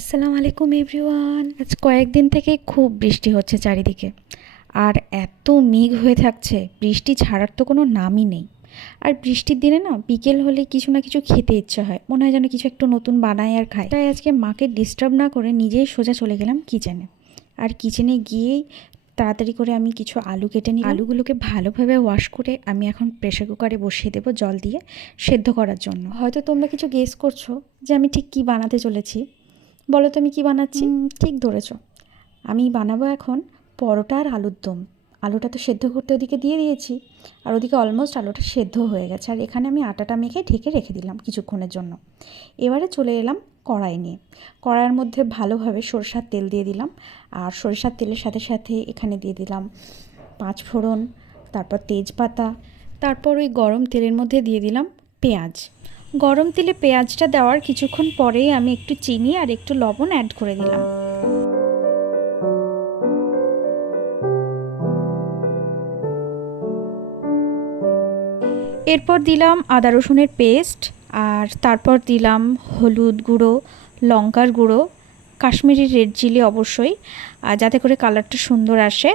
আসসালামু আলাইকুম এভরিওয়ান। আজ কয়েকদিন থেকে খুব বৃষ্টি হচ্ছে চারিদিকে, আর এত মেঘ হয়ে থাকছে, বৃষ্টি ছাড়ার তো কোনো নামই নেই। আর বৃষ্টির দিনে না বিকেল হলে কিছু না কিছু খেতে ইচ্ছে হয়, মনে হয় যেন কিছু একটু নতুন বানাই আর খাই। তাই আজকে মাকে ডিস্টার্ব না করে নিজেই সোজা চলে গেলাম কিচেনে। আর কিচেনে গিয়েই তাড়াতাড়ি করে আমি কিছু আলু কেটে নিই। আলুগুলোকে ভালোভাবে ওয়াশ করে আমি এখন প্রেশার কুকারে বসিয়ে দেবো জল দিয়ে সেদ্ধ করার জন্য। হয়তো তোমরা কিছু গেস করছো যে আমি ঠিক কী বানাতে চলেছি। বলো তো আমি কী বানাচ্ছি? ঠিক ধরেছ, আমি বানাবো এখন পরোটা আর আলুর দম। আলুটা তো সেদ্ধ করতে ওদিকে দিয়ে দিয়েছি, আর ওদিকে অলমোস্ট আলুটা সেদ্ধ হয়ে গেছে। আর এখানে আমি আটাটা মেখে ঢেকে রেখে দিলাম কিছুক্ষণের জন্য। এবারে চলে এলাম কড়াই নিয়ে। কড়াইয়ের মধ্যে ভালোভাবে সরষার তেল দিয়ে দিলাম, আর সরষার তেলের সাথে সাথে এখানে দিয়ে দিলাম 5 ফোড়ন, তারপর তেজপাতা, তারপর ওই গরম তেলের মধ্যে দিয়ে দিলাম পেঁয়াজ। গরম তেলে পেঁয়াজটা দেওয়ার কিছুক্ষণ পরেই আমি একটু চিনি আর একটু লবণ অ্যাড করে দিলাম। এরপর দিলাম আদা রসুনের পেস্ট, আর তারপর দিলাম হলুদ গুঁড়ো, লঙ্কার গুঁড়ো, কাশ্মীরি রেড চিলি অবশ্যই, যাতে করে কালারটা সুন্দর আসে।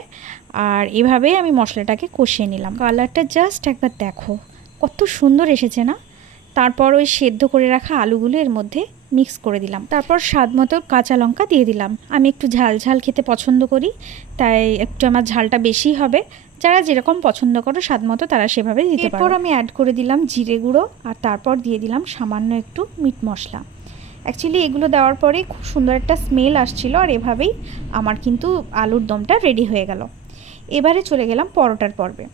আর এভাবেই আমি মশলাটাকে কষিয়ে নিলাম। কালারটা জাস্ট একবার দেখো কত সুন্দর এসেছে না। তারপর ওই সেদ্ধ করে রাখা আলুগুলো এর মধ্যে মিক্স করে দিলাম। তারপর স্বাদ মতো কাঁচা লঙ্কা দিয়ে দিলাম। আমি একটু ঝাল ঝাল খেতে পছন্দ করি, তাই একটু আমার ঝালটা বেশি হবে। যারা যেরকম পছন্দ করো স্বাদ মতো তারা সেভাবে দিতে পারো। এরপর আমি অ্যাড করে দিলাম জিরে গুঁড়ো, আর তারপর দিয়ে দিলাম সামান্য একটু মিট মশলা। অ্যাকচুয়ালি এগুলো দেওয়ার পরে খুব সুন্দর একটা স্মেল আসছিল, আর এভাবেই আমার কিন্তু আলুর দমটা রেডি হয়ে গেল। এবারে চলে গেলাম পরোটার পর্বে।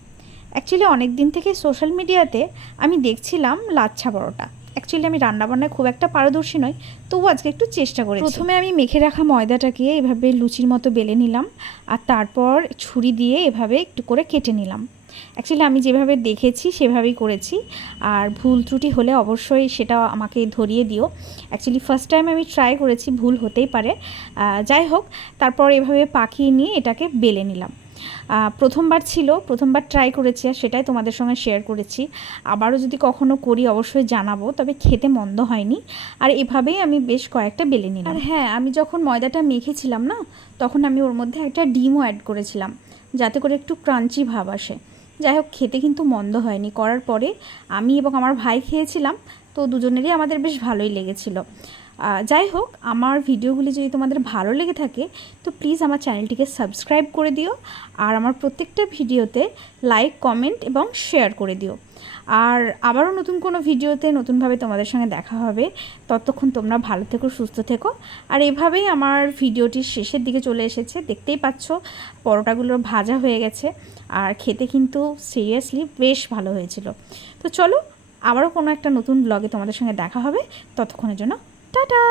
অ্যাকচুয়ালি অনেক দিন থেকে সোশ্যাল মিডিয়াতে আমি দেখছিলাম লাচ্ছা পরোটা। অ্যাকচুয়ালি আমি রান্নাবান্নায় খুব একটা পারদর্শী নই, তবু আজকে একটু চেষ্টা করেছি। প্রথমে আমি মেখে রাখা ময়দাটাকে এভাবে লুচির মতো বেলে নিলাম, আর তারপর ছুরি দিয়ে এভাবে একটু করে কেটে নিলাম। অ্যাকচুয়ালি আমি যেভাবে দেখেছি সেভাবেই করেছি, আর ভুল ত্রুটি হলে অবশ্যই সেটা আমাকে ধরিয়ে দিও। অ্যাকচুয়ালি ফার্স্ট টাইম আমি ট্রাই করেছি, ভুল হতেই পারে। যাই হোক, তারপর এভাবে পাকিয়ে নিয়ে এটাকে বেলে নিলাম। প্রথমবার ট্রাই করেছি, আর সেটাই তোমাদের সঙ্গে শেয়ার করেছি। আবারও যদি কখনো করি অবশ্যই জানাবো, তবে খেতে মন্দ হয়নি। আর এভাবেই আমি বেশ কয়েকটা বেলে নিলাম। আর হ্যাঁ, আমি যখন ময়দাটা মেখেছিলাম না, তখন আমি ওর মধ্যে একটা ডিমও অ্যাড করেছিলাম, যাতে করে একটু ক্রাঞ্চি ভাব আসে। যাই হোক, খেতে কিন্তু মন্দ হয়নি। করার পরে আমি এবং আমার ভাই খেয়েছিলাম, তো দুজনেরই আমাদের বেশ ভালোই লেগেছিল। যাই হোক, আমার ভিডিওগুলি যদি তোমাদের ভালো লেগে থাকে তো প্লিজ আমার চ্যানেলটিকে সাবস্ক্রাইব করে দিও, আর আমার প্রত্যেকটা ভিডিওতে লাইক, কমেন্ট এবং শেয়ার করে দিও। আর আবারও নতুন কোনো ভিডিওতে নতুনভাবে তোমাদের সঙ্গে দেখা হবে। ততক্ষণ তোমরা ভালো থেকো, সুস্থ থেকো। আর এভাবেই আমার ভিডিওটির শেষের দিকে চলে এসেছে। দেখতেই পাচ্ছ পরোটাগুলো ভাজা হয়ে গেছে, আর খেতে কিন্তু সিরিয়াসলি বেশ ভালো হয়েছিল। তো চলো, আবারও কোনো একটা নতুন ব্লগে তোমাদের সঙ্গে দেখা হবে। ততক্ষণের জন্য টাটা।